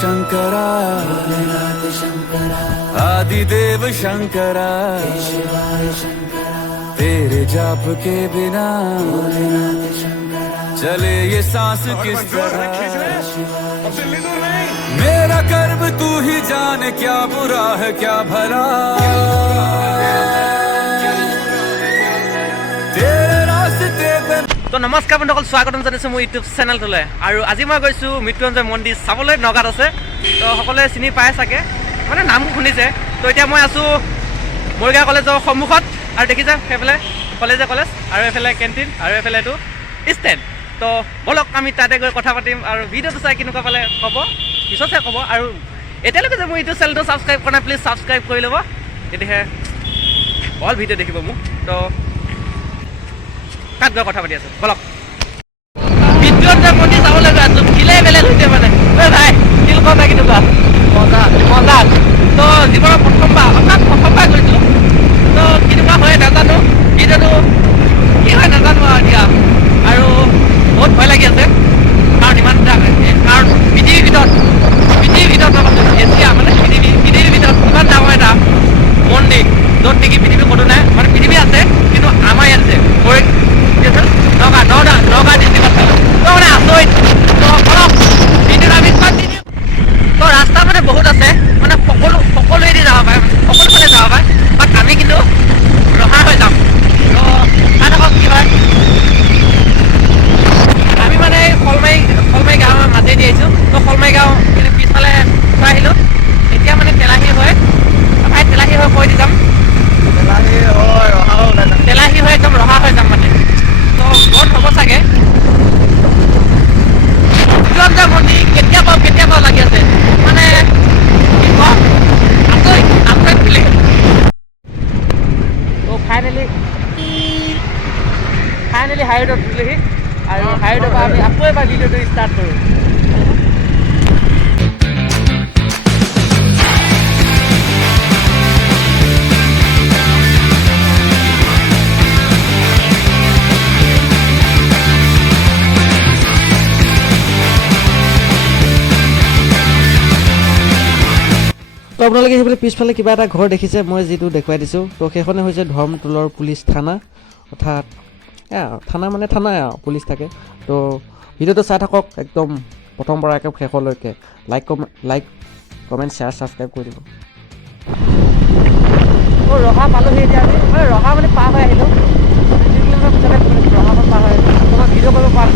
शंकरा आदिदेव शंकरा तेरे जाप के बिना चले ये सांस किस तरह मेरा कर्म तू ही जाने क्या बुरा है क्या भला तेरे रास्ते पे। तो नमस्कार बंधुসকল स्वागतम জনাইছো মোৰ ইউটিউব চেনেলটোলৈ আৰু আজি মই গৈছোঁ মৃত্যুঞ্জয় মন্দিৰ চাবলৈ নগাঁৱত আছে। তো সকলোৱে চিনি পায় চাগে মানে নাম শুনিছে। তো এতিয়া মই আছোঁ মৰিগাঁও কলেজৰ সন্মুখত আৰু দেখিছে সেইফালে কলেজ আৰু এইফালে কেণ্টিন আৰু এইফালে এইটো ষ্টেণ্ড। তো বলক আমি তাতে গৈ কথা পাতিম আৰু ভিডিঅ'টো চাই কেনেকুৱা পালে ক'ব পিছতহে ক'ব। আৰু এতিয়ালৈকে যে মোৰ ইউটিউব চেনেলটো ছাবস্ক্ৰাইব কৰা নাই প্লিজ ছাবস্ক্ৰাইব কৰি ল'ব, তেতিয়াহে অল ভিডিঅ' দেখিব মোক। তো তাত গৈ কথা পাতি আছোঁ বলক। মৃত্যুঞ্জয় মন্দিৰ চাবলৈ গৈ আছোঁ, ফিলাই বেলেগ হৈছে মানে ঐ ভাই ফিল কৰা কেনেকুৱা মজা মজা। তো জীৱনৰ প্ৰথমবাৰ গৈছিলোঁ। তো কেনেকুৱা হয় নাজানো, ভিডিঅ'টো কি হয় নাজানো আৰু এতিয়া। আৰু বহুত ভয় লাগি আছে কাৰণ ইমান কাৰণ পৃথিৱীৰ ভিতৰত এছিয়া মানে পৃথিৱীৰ ভিতৰত ইমান ডাঙৰ এটা মন্দিৰ য'ত নেকি পৃথিৱী ক'তো নাই, মানে পৃথিৱী আছে কিন্তু আমাৰ ইয়াত আছে নগাঁও ডিষ্ট্ৰিক্টত পালোঁ। তো মানে আচৰিত। তো অলপ ভিডিঅ'টো আমি কণ্টিনিউ। তো ৰাস্তা মানে বহুত আছে, মানে সকলোৱেদি যাব পাৰে, সকলোফালে যাব পাৰে, বাট আমি কিন্তু ৰহা হৈ যাম। তো তাত আকৌ কি হয় আমি মানে শলমাৰী গাঁৱৰ মাজেদি আহিছোঁ। তো শলমাৰী গাঁও কিন্তু পিছফালে থৈ আহিলোঁ। এতিয়া মানে তেলাহী হৈ কৈ দি যাম, তেলাহী হৈ একদম ৰহা হৈ যাম মানে। তো বন্ধ হ'ব চাগে। মৃত্যুঞ্জয় মন্দিৰ কেতিয়াবা লাগি আছে মানে কি কম আচৰিত ফিলিং। তো ফাইনেলি হাইৱেত উঠিলোহি আৰু হাইৱেৰ পৰা আমি আকৌ এবাৰ ভিডিঅ'টো ষ্টাৰ্ট কৰোঁ। তো আপোনালোকে সেইফালে পিছফালে কিবা এটা ঘৰ দেখিছে, মই যিটো দেখুৱাই দিছোঁ। তো সেইখনে হৈছে ধৰ্মতোলৰ পুলিচ থানা, অৰ্থাৎ থানা মানে থানাই আৰু পুলিচ থাকে। তো ভিডিঅ'টো চাই থাকক একদম প্ৰথম পৰা একে শেষলৈকে। লাইক কমেণ্ট শ্বেয়াৰ ছাবস্ক্ৰাইব কৰি দিব। ৰহা পালোহি এতিয়া আমি, ৰহা মানে পাৰ হৈ আহিলোঁ, 2 কিলোমিটাৰ পিছতে ৰহাখন পাৰ হৈ আহিলোঁ। তোমাক ভিডিঅ' কৰিব পাৰোঁ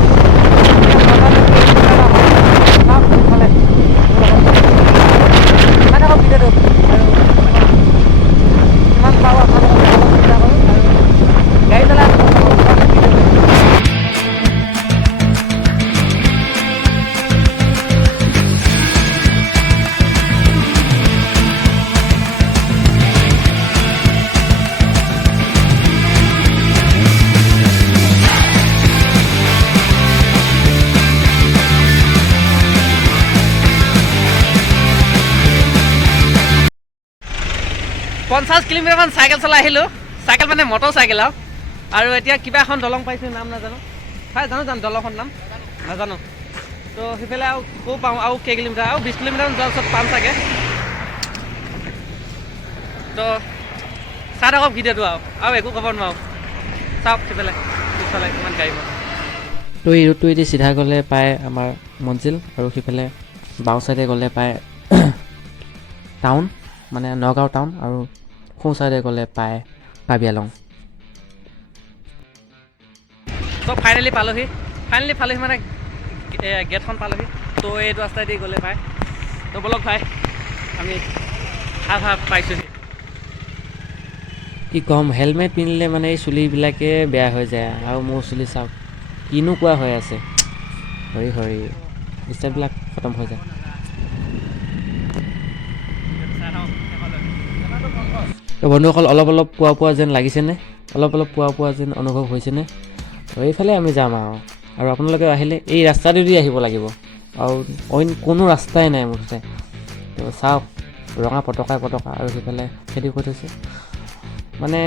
ভিডিঅ'টো আৰু কিমান পাওঁ আপোনালোকক চিন্তা কৰোঁ আৰু গাড়ী চলাই পঞ্চাছ কিলোমিটাৰমান চাইকেল চলাই আহিলোঁ। চাইকেল মানে মটৰ চাইকেল আৰু এতিয়া কিবা এখন দলং পাইছোঁ, নাম নাজানো। হয় জানো দলংখন নাম নাজানো। তো সেইফালে আৰু ক'ৰ পাওঁ আৰু কেই কিলোমিটাৰ আৰু 20 কিলোমিটাৰমান যোৱাৰ পিছত পাম চাগে। তো চাই থাকক ভিডিঅ'টো আৰু একো ক'ব নোৱাৰোঁ। চাওক সেইফালে পিছফালে কিমান গাড়ী মটৰ। তো এই ৰোডটোৱেদি চিধা গ'লে পায় আমাৰ মঞ্জিল আৰু সেইফালে বাওঁ চাইডে গ'লে পায় টাউন মানে নগাঁও টাউন আৰু সোঁ চাইডে গ'লে পায় কাৰ্বি আংলং। তো ফাইনেলি পালোহি মানে গেটখন পালোহি। তো এইটো ৰাস্তাইদি গ'লে পায়। তো বলক ভাই আমি পাইছোঁহি। কি ক'ম, হেলমেট পিন্ধিলে মানে এই চুলিবিলাকে বেয়া হৈ যায় আৰু মোৰ চুলি চাওক কিনো কোৱা হৈ আছে, হৰি ষ্টাইলবিলাক খতম হৈ যায়। তো বন্ধুসকল অলপ পোৱা যেন লাগিছেনে, অলপ পোৱা যেন অনুভৱ হৈছেনে? তো এইফালে আমি যাম আৰু আপোনালোকে আহিলে এই ৰাস্তাটোদি আহিব লাগিব আৰু অইন কোনো ৰাস্তাই নাই মুঠতে। তো চাওক ৰঙা পতকা আৰু সেইফালে খেতি কৰি থৈছে। মানে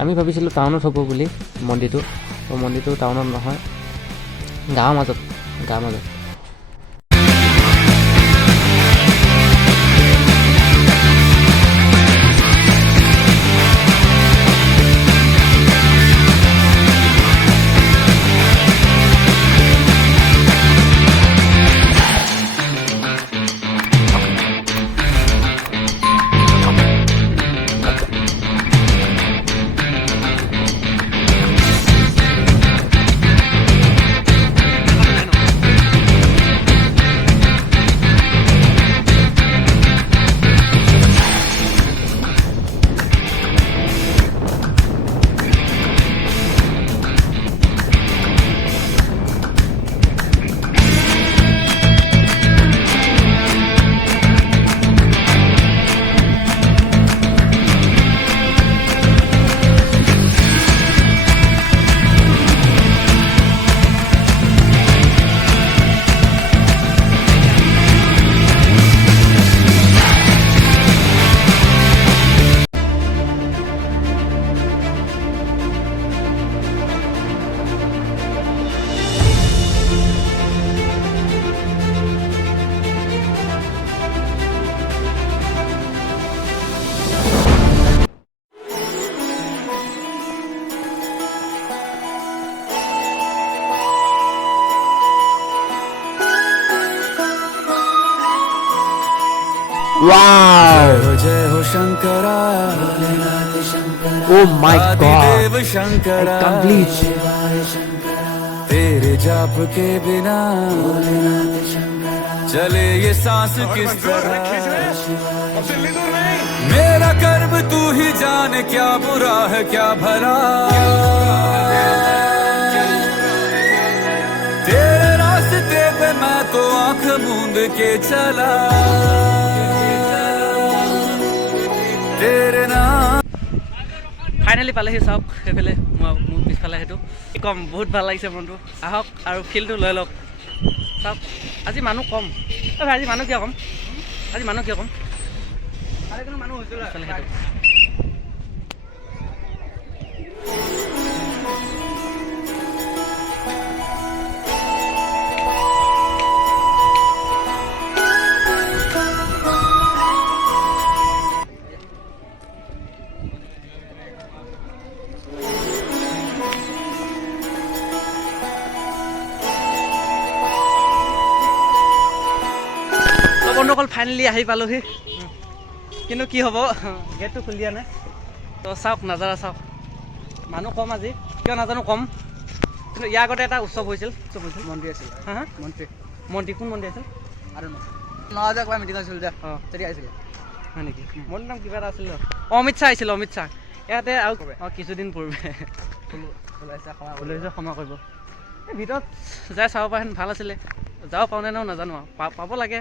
আমি ভাবিছিলোঁ টাউনত হ'ব বুলি মন্দিৰটো, তো মন্দিৰটো টাউনত নহয়, গাঁৱৰ মাজত। Wow! जय हो Shankara Oh my God! आदिदेव I Shankara can't believe. तेरे जाप के बिना चले ये सांस किस तरह मेरा कर्म तू ही जाने क्या बुरा है क्या भला तेरे रास्ते पे मैं तो आंख मूंद के चला तेरे नाम ফাইনেলি পালেহি চাওক সেইফালে মোৰ পিছফালে সেইটো কি ক'ম বহুত ভাল লাগিছে মনটো আহক আৰু ফিল্ডটো লৈ লওক চাওক আজি মানুহ কম ভাই আজি মানুহ কিয় কম আজি মানুহ কিয় কম মানুহ পিছফালে সেইটো বন্ধুসকল ফাইনেলি আহি পালোহি কিন্তু কি হ'ব গেটটো খুলি দিয়া নাই তো চাওক নাজাৰা চাওক মানুহ কম আজি কিয় নাজানো কম কিন্তু ইয়াৰ আগতে এটা উৎসৱ হৈছিল মন্দিৰ আছিল হা হা মন্ত্ৰী কোন মন্ত্ৰী আছিল আৰু নহাজাৰ কিবা মিটিং হৈছিল যে অঁ তেতিয়া আহিছিলে হয় নেকি মোৰ নাম কিবা এটা আছিল অমিত শ্বাহ আহিছিল অমিত শ্বাহ ইয়াতে আৰু অঁ কিছুদিন পূৰ্বে ওলাইছে ওলাইছে ক্ষমা কৰিব এই ভিতৰত যাই চাব পাৰে ভাল আছিলে যাব পাওঁ নে নাজানো আৰু পাব লাগে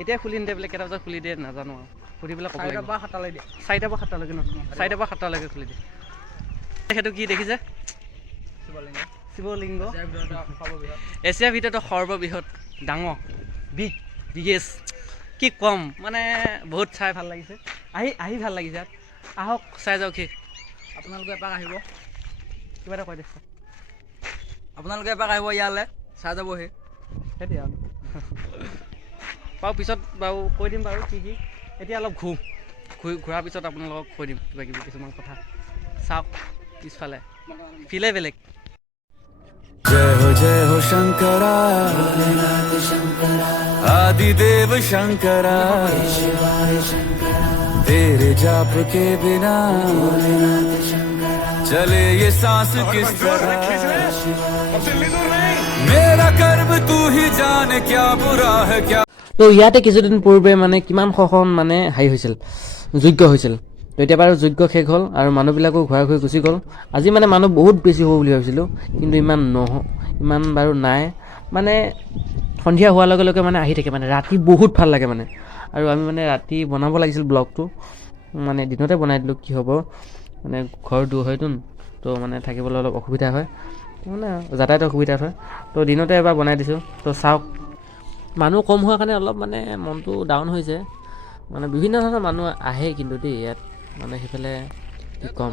এতিয়া খুলি নিদিয়ে বোলে কেইটা বজাত খুলি দিয়ে নাজানো আৰু সুধি পেলাই ক'ব লাগিব 4টা পৰা 7টালৈ দিয়ে 4টা পৰা 7টালৈকে ন 4টা পৰা 7টালৈকে খুলি দিয়ে সেইটো কি দেখিছে শিৱলিংগ এছিয়াৰ ভিতৰতো সৰ্ববৃহৎ ডাঙৰ বিগেষ্ট কি ক'ম মানে বহুত চাই ভাল লাগিছে আহি ভাল লাগিছে ইয়াত আহক চাই যাওক সি আপোনালোকে এপাক আহিব কিবা এটা কৈ দিছে আপোনালোকে এপাক আহিব ইয়ালৈ চাই যাবহি সেইটোৱে আৰু বাৰু পিছত বাৰু কৈ দিম বাৰু কি এতিয়া অলপ ঘূৰাৰ পিছত আপোনালোকক কৈ দিম কিবা কিবি কিছুমান কথা চাওক পিছফালে ফিলে বেলেগ जय हो शंकरा आदिदेव शंकरा तेरे जाप के बिना चले ये सांस किस तरह मेरा कर्म तू ही जाने क्या बुरा है क्या তো ইয়াতে কিছুদিন পূৰ্বে মানে কিমান শখন মানে হেৰি হৈছিল যোগ্য হৈছিল তো এতিয়া বাৰু যোগ্য শেষ হ'ল আৰু মানুহবিলাকো ঘূৰা ঘূৰি গুচি গ'ল আজি মানে মানুহ বহুত বেছি হ'ব বুলি ভাবিছিলোঁ কিন্তু ইমান বাৰু নাই মানে সন্ধিয়া হোৱাৰ লগে লগে মানে আহি থাকে মানে ৰাতি বহুত ভাল লাগে মানে আৰু আমি মানে ৰাতি বনাব লাগিছিল ব্লগটো মানে দিনতে বনাই দিলোঁ কি হ'ব মানে ঘৰ দূৰ হয়তো তো মানে থাকিবলৈ অলপ অসুবিধা হয় মানে যাতায়াতৰ অসুবিধা হয় তো দিনতে এবাৰ বনাই দিছোঁ তো চাওক মানুহ কম হোৱাৰ কাৰণে অলপ মানে মনটো ডাউন হৈছে মানে বিভিন্ন ধৰণৰ মানুহ আহে কিন্তু দেই ইয়াত মানে সেইফালে কি ক'ম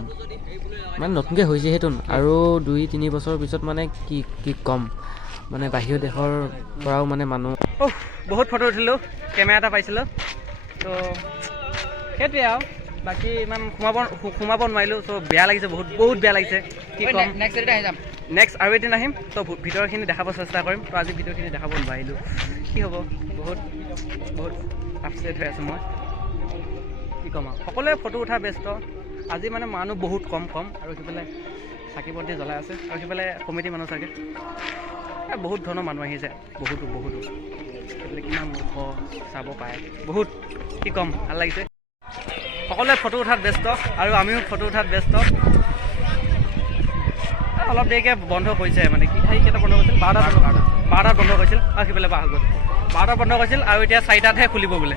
মানে নতুনকৈ হৈছে সেইটো আৰু 2-3 বছৰৰ পিছত মানে কি ক'ম মানে বাহিৰৰ দেশৰ পৰাও মানে মানুহ বহুত ফটো উঠিলোঁ কেমেৰা এটা পাইছিলোঁ তো সেইটোৱে আৰু বাকী ইমান সোমাব নোৱাৰিলোঁ তো বেয়া লাগিছে বহুত বেয়া লাগিছে কি ক'ম নেক্সট আৰু এদিন আহিম তো ভিতৰখিনি দেখাব চেষ্টা কৰিম তো আজি ভিতৰখিনি দেখাব নোৱাৰিলোঁ কি হ'ব বহুত আপছেট হৈ আছোঁ মই কি ক'ম আৰু সকলোৱে ফটো উঠা ব্যস্ত আজি মানে মানুহ বহুত কম আৰু সিফালে চাকি বন্তি জ্বলাই আছে আৰু সিফালে কমিটি মানুহ চাগে বহুত ধৰণৰ মানুহ আহিছে বহুতো সেইফালে কিমান মুখ চাব পাৰে বহুত কি ক'ম ভাল লাগিছে সকলোৱে ফটো উঠাত ব্যস্ত আৰু আমিও ফটো উঠাত ব্যস্ত অলপ দেৰিকৈ বন্ধ কৰিছে মানে কি কেইটা বন্ধ কৰিছিল 12টাত বন্ধ কৰিছিল আৰু সিফালে বাহ গ'ল 12টাত বন্ধ কৰিছিল আৰু এতিয়া 4টাতহে খুলিব বোলে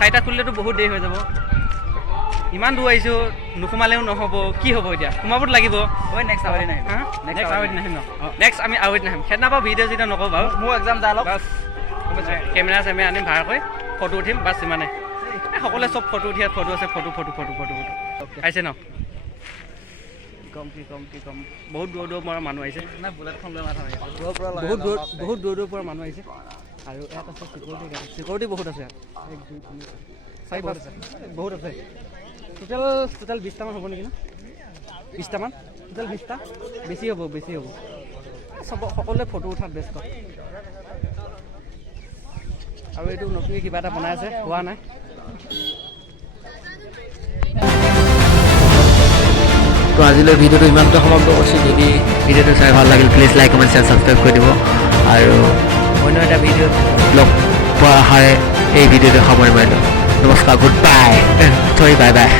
4টাত খুলিলেতো বহুত দেৰি হৈ যাব ইমান দূৰ আহিছোঁ নোসোমালেও নহ'ব কি হ'ব এতিয়া সোমাবতো লাগিব নেক্সট আৰু এদিন নাহিম নেক্সট আমি আৰু এদিন নাহিম সেইদিনা বাৰু ভিডিঅ' চিডিঅ' নকওঁ বাৰু মোৰ এক্সাম যাই লওক বাছ কেমেৰা চেমেৰা আনিম ভাড়া কৰি ফটো উঠিম বাছ ইমানে সকলোৱে চব ফটো উঠি ফটো আছে ফটো আহিছে ন কি ক'ম বহুত দূৰৰ পৰা মানুহ আহিছে বুলেটখন লৈ মাথা মাৰি বহুত দূৰৰ পৰা মানুহ আহিছে আৰু ইয়াত আছে চিকিউৰিটি বহুত আছে 1 2 3 4 5 বহুত আছে টোটেল 20টামান হ'ব নেকি ন 20টামান টোটেল 20টা বেছি হ'ব সকলোৱে ফটো উঠাত ব্যস্ত আৰু এইটো নতুনকৈ কিবা এটা বনাই আছে হোৱা নাই তো আজিলৈ ভিডিঅ'টো ইমানটো সমাপ্ত কৰিছোঁ যদি ভিডিঅ'টো চাই ভাল লাগিল please like comment share subscribe কৰি দিব আৰু অন্য এটা ভিডিঅ'ত লগ পোৱা আশাৰে এই ভিডিঅ'টো সামৰি মাৰিলোঁ নমস্কাৰ গুড বাই চৰি বাই বাই